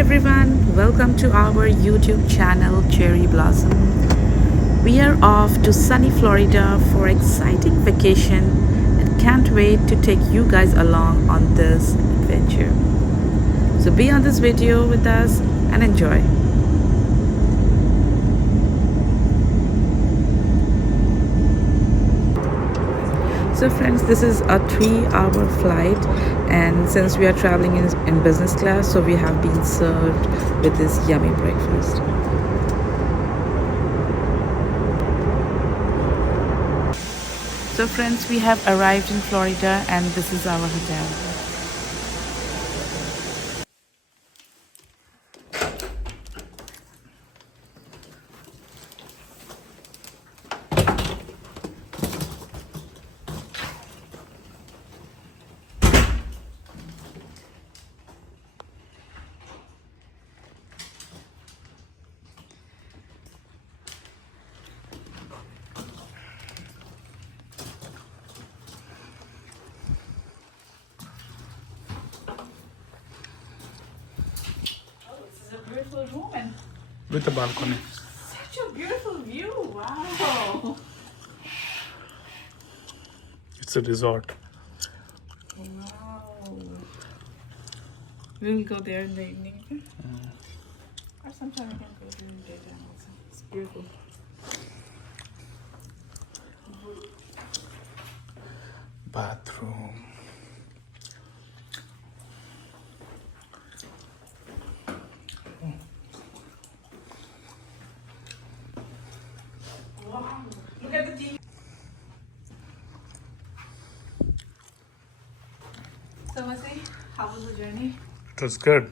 everyone, welcome to our YouTube channel Cherry Blossom. We are off to sunny Florida for exciting vacation and can't wait to take you guys along on this adventure. So be on this video with us and enjoy. So friends, this is a 3-hour flight, and since we are traveling in business class, so we have been served with this yummy breakfast. So friends, we have arrived in Florida and this is our hotel. Beautiful room and with a balcony. Such a beautiful view. Wow. It's a resort. Wow. We will go there in the evening. Or sometime we can go there in the daytime also. It's beautiful. Bathroom. Wow. Look at the TV. So Masi, how was the journey? It was good.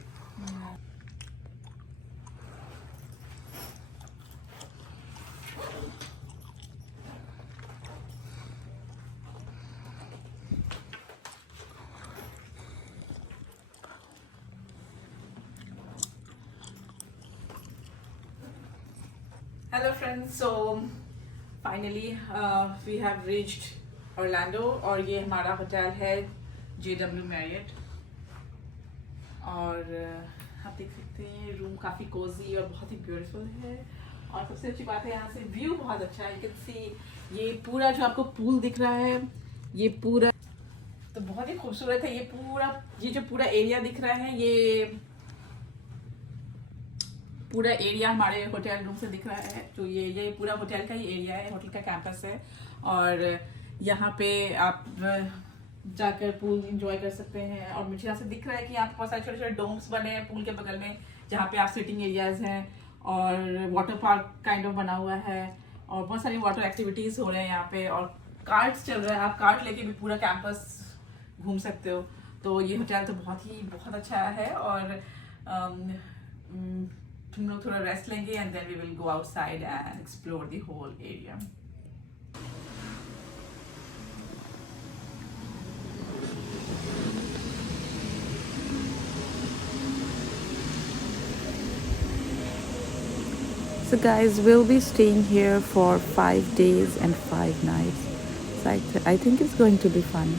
Hello friends, so finally we have reached Orlando और ये हमारा hotel है JW Marriott और आप देख सकते हैं room काफ़ी कोजी और बहुत ही ब्यूटीफुल है और सबसे अच्छी बात है यहाँ से व्यू बहुत अच्छा है। यू कैन सी ये पूरा जो आपको पूल दिख रहा है ये पूरा तो बहुत ही खूबसूरत है। ये जो पूरा एरिया दिख रहा है ये पूरा एरिया हमारे होटल रूम से दिख रहा है। तो ये पूरा होटल का ही एरिया है, होटल का कैंपस है और यहाँ पे आप जाकर पूल एंजॉय कर सकते हैं। और मुझे यहाँ से दिख रहा है कि यहाँ पे बहुत सारे छोटे छोटे डोम्स बने हैं पूल के बगल में जहाँ पे आप सिटिंग एरियाज हैं और वाटर पार्क काइंड ऑफ बना हुआ है और बहुत सारी वाटर एक्टिविटीज़ हो रहे हैं यहाँ पे और कार्ट्स चल रहा है। आप कार्ट लेके भी पूरा कैंपस घूम सकते हो। तो ये होटल तो बहुत अच्छा है और हम लोग थोड़ा रेस्ट लेंगे and then we will go outside and explore the whole area. So guys, we'll be staying here for 5 days and 5 nights. So I think it's going to be fun.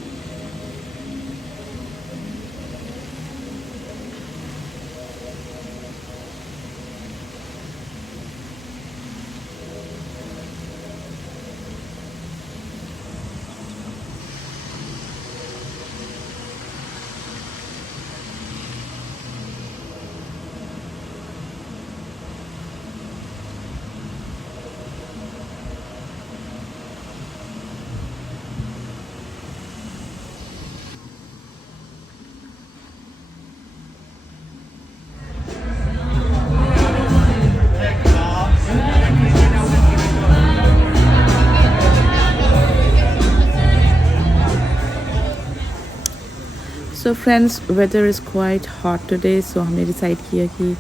So friends, weather is quite hot today, so हमने decide किया कि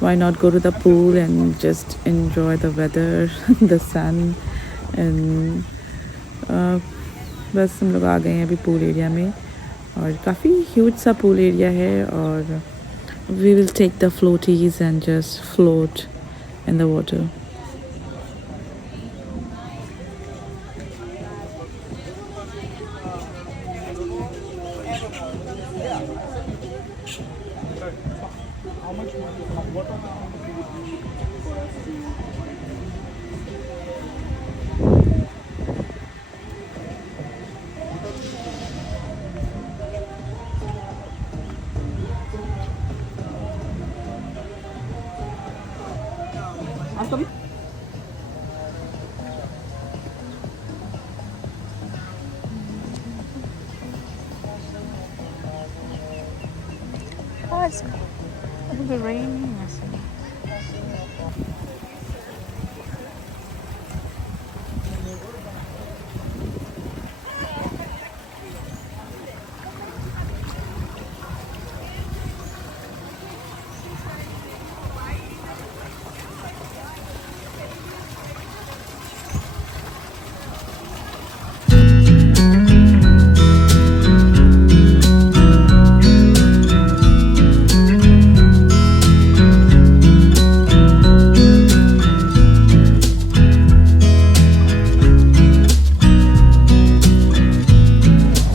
why not go to the pool and just enjoy the weather, the sun and बस हम लोग आ गए हैं अभी pool area में और काफ़ी huge सा pool area है और we will take the floaties and just float in the water. How much money? What amount you would need? आपका भी Oh, it's a little bit raining or something.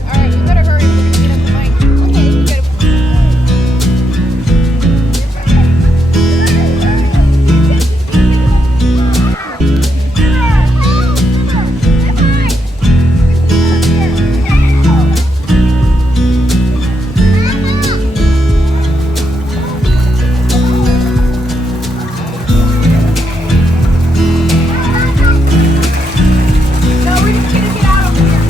Alright, you better hurry. We're gonna get up the mic. Okay, you gotta. No, we're just gonna get out over here.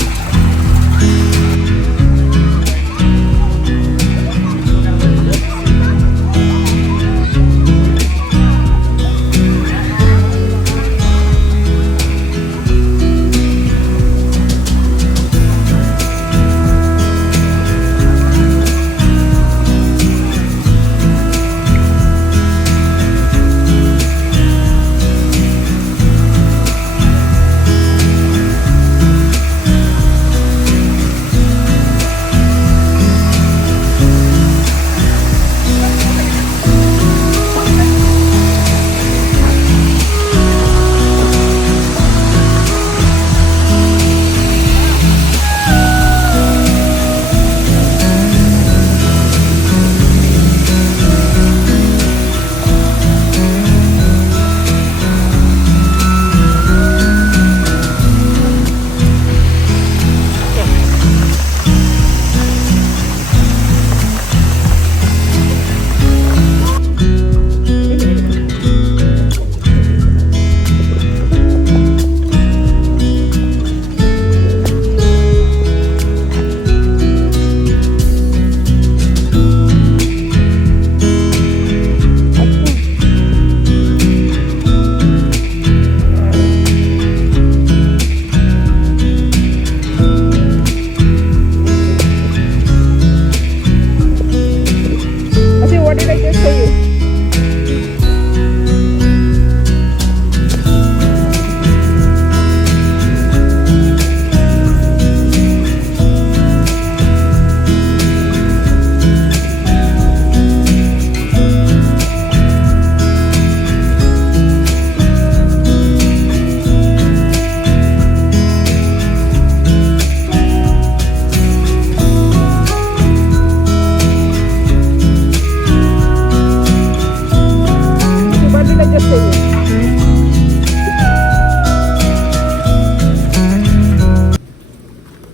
Okay, what did I just show you? What did I just show you?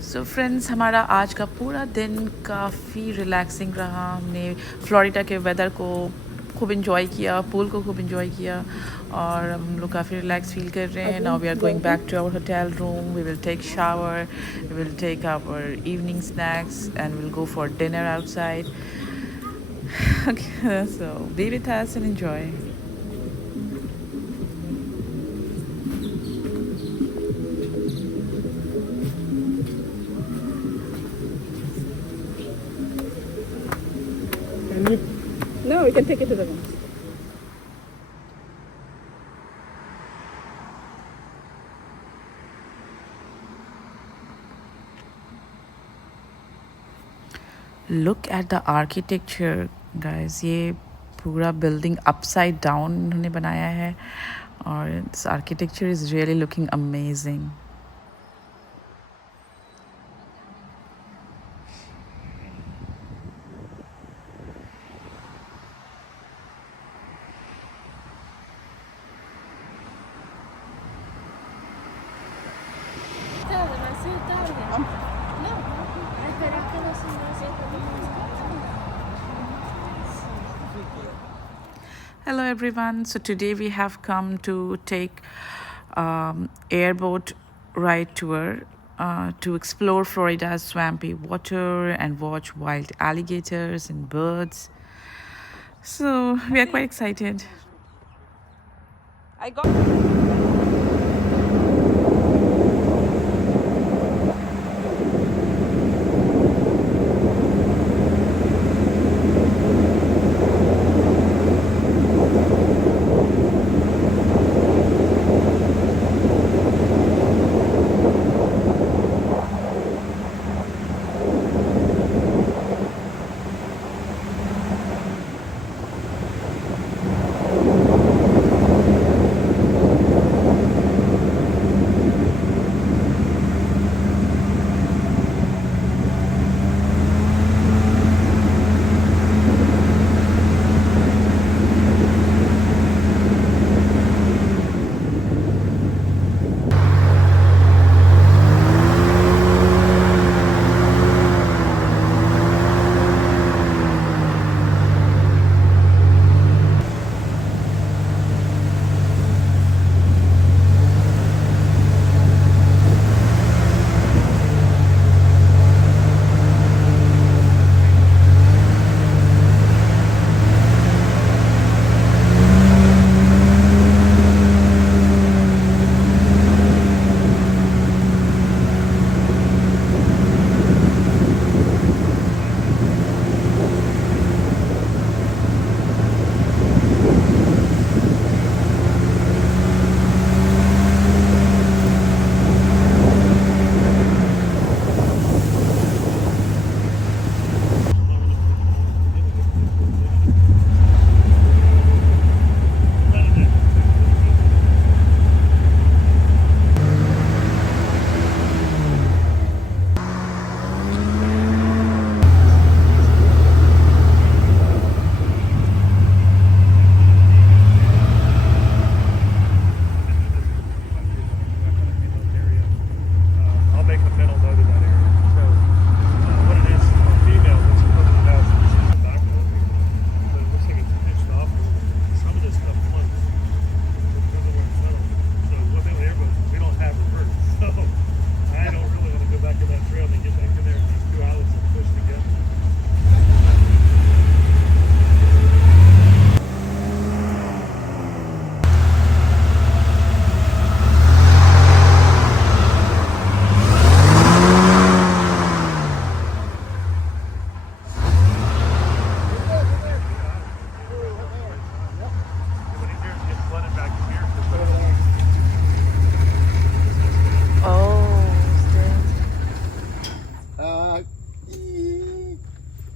So friends, हमारा आज का पूरा दिन काफ़ी relaxing रहा। हमने Florida के weather को खूब इंजॉय किया, पूल को खूब इंजॉय किया और हम लोग काफ़ी रिलैक्स फील कर रहे हैं। Now we are going back to our hotel room. We will take shower, we will take our evening snacks and will go for dinner outside. So be with us and enjoy. No, we can take it to the room. Look at the architecture, guys. ये पूरा building upside down उन्होंने बनाया है और this architecture is really looking amazing. Hello everyone. So today we have come to take airboat ride tour to explore Florida's swampy water and watch wild alligators and birds. So we are quite excited. I got.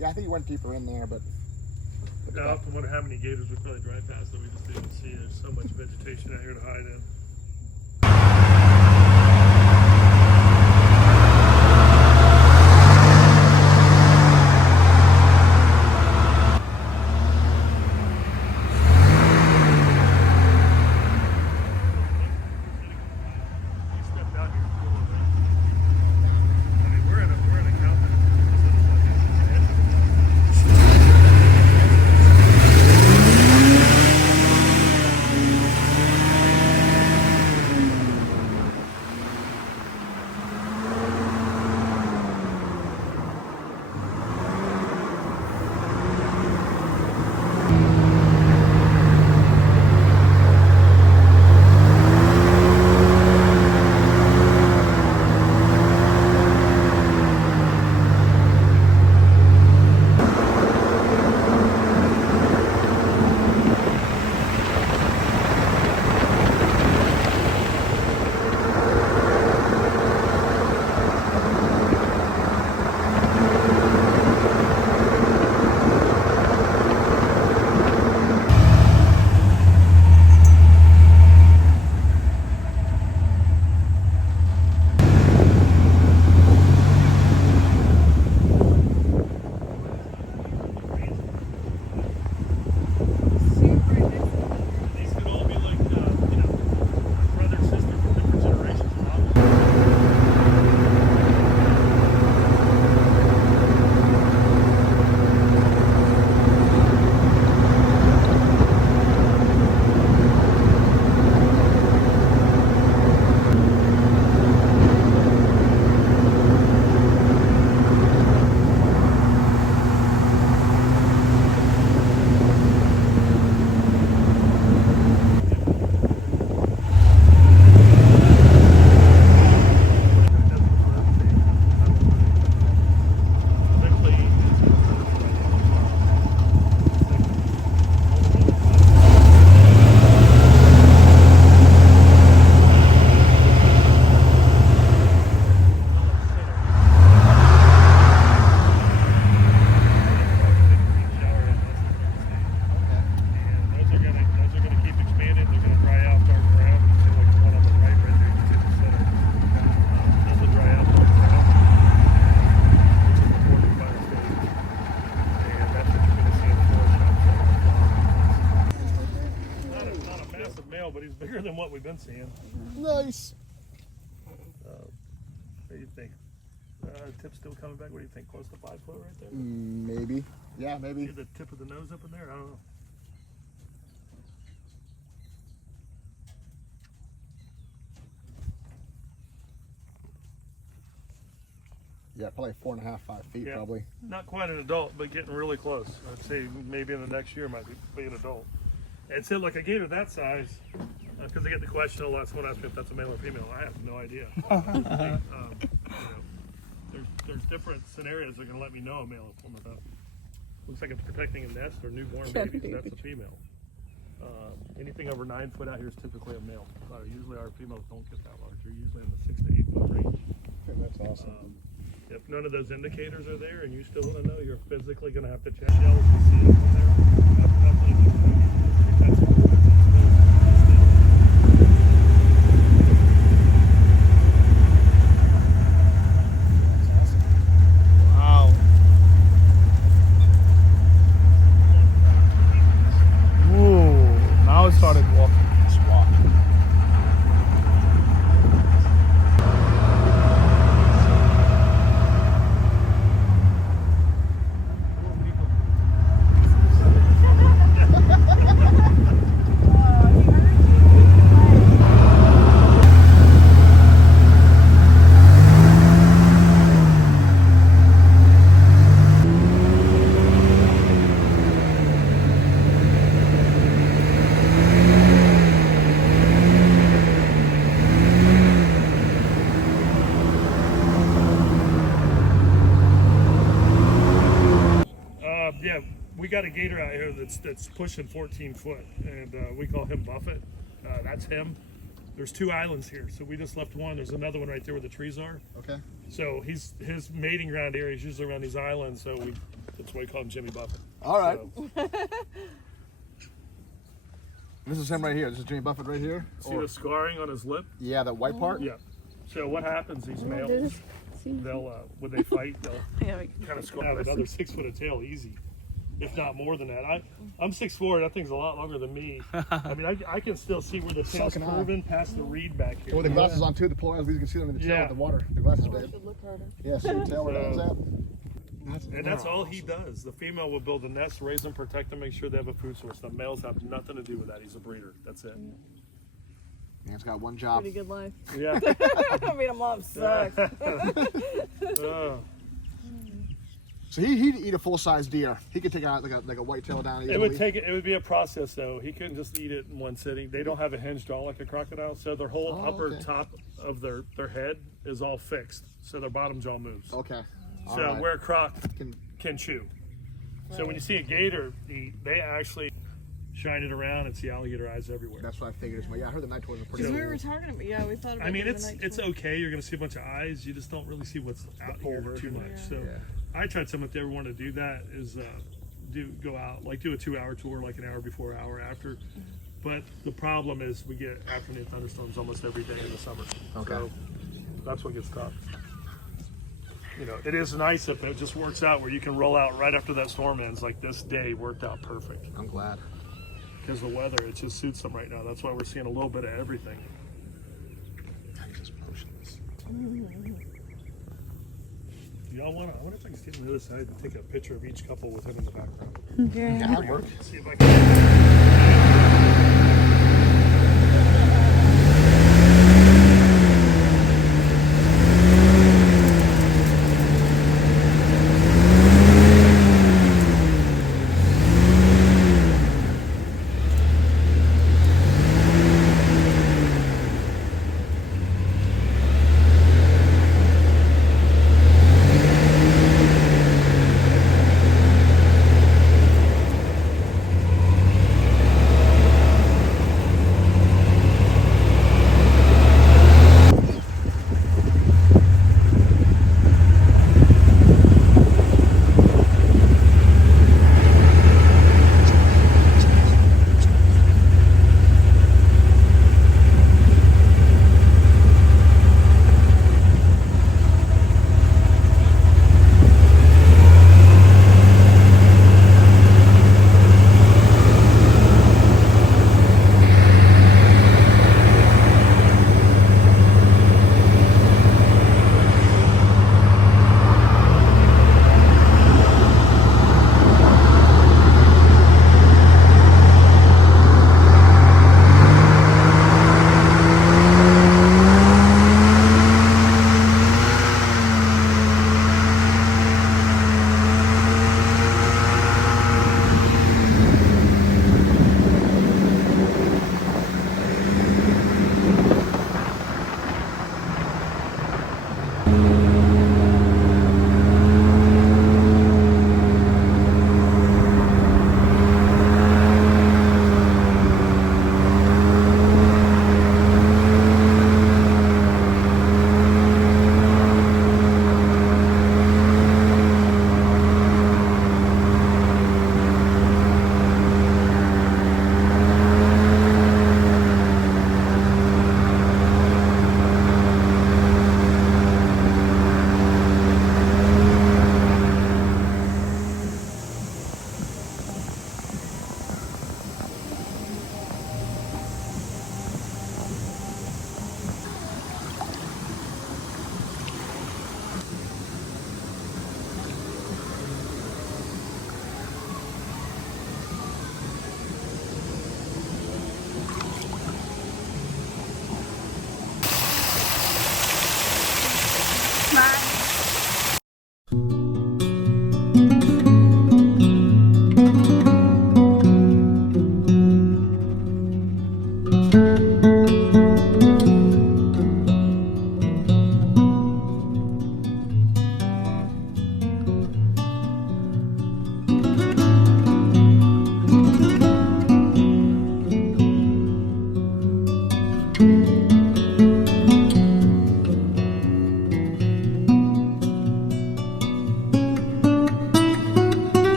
Yeah, I think you went deeper in there, but I often wonder how many gators we probably drive past that we just didn't see. There's so much vegetation out here to hide in. bigger than what we've been seeing. Nice. What do you think? Tip's still coming back. What do you think? Close to 5 foot right there? Maybe. Yeah, See maybe. the tip of the nose up in there? I don't know. Yeah, probably 4.5, 5 feet, Yeah. probably. Not quite an adult, but getting really close. I'd say maybe in the next year might be an adult. And so like a gator that size, because I get the question a lot, someone asks me if that's a male or female. I have no idea. There's different scenarios that are going to let me know a male from a female. Looks like it's protecting a nest or newborn babies, that's a female. Anything over 9 foot out here is typically a male. Usually our females don't get that large. They're usually in the 6 to 8 foot range. Okay, that's awesome. If none of those indicators are there and you still want to know, you're physically going to have to check shells to see if they're there. Wow. Whoa. Now it started walking. Just walk. Yeah, we got a gator out here that's pushing 14 foot, and we call him Buffett. That's him. There's 2 islands here, so we just left one. There's another one right there where the trees are. Okay. So his mating ground area is usually around these islands, so that's why we call him Jimmy Buffett. All right. So, This is him right here. This is Jimmy Buffett right here. see the scarring on his lip? Yeah, that white part? Yeah. So what happens? These males, they'll when they fight, they'll kind of scar out another 6 foot of tail easy, if not more than that. I'm 6'4". That thing's a lot longer than me. I mean, I can still see where the tail's Sucking on. curving past the reed back here. With the glasses on too, the polar bears, you can see them in the tail Yeah. with the water. The glasses, babe. Yeah, see the tail where that was at? And that's all he does. The female will build a nest, raise them, protect them, make sure they have a food source. The males have nothing to do with that. He's a breeder. That's it. Yeah, it's got one job. Pretty good life. Yeah. I mean, a mom sucks. So he'd eat a full-size deer. He could take out like a white tail down easily. It would be a process though. He couldn't just eat it in one sitting. They don't have a hinged jaw like a crocodile, so their whole upper okay. top of their head is all fixed, so their bottom jaw moves. Okay. So All right. where a croc can chew. So when you see a gator eat, they actually shine it around and see alligator eyes everywhere. That's what I figured. Yeah, I heard the night tours are pretty Because we cool. were talking about, yeah, we thought about I mean, doing it's the night it's tour. okay. You're going to see a bunch of eyes. You just don't really see what's out here too much. Yeah. So I tried some. If they ever want to do that, is go out, like do a 2-hour tour, like an hour before, hour after. But the problem is we get afternoon thunderstorms almost every day in the summer. Okay. So that's what gets tough. You know, it is nice if it just works out where you can roll out right after that storm ends. Like this day worked out perfect I'm glad. because the weather, it just suits them right now. That's why we're seeing a little bit of everything. I'm just pushing this. Y'all want to? I wonder if I can get on the other side and take a picture of each couple with him in the background. Okay. Yeah, that'd work. See if I can.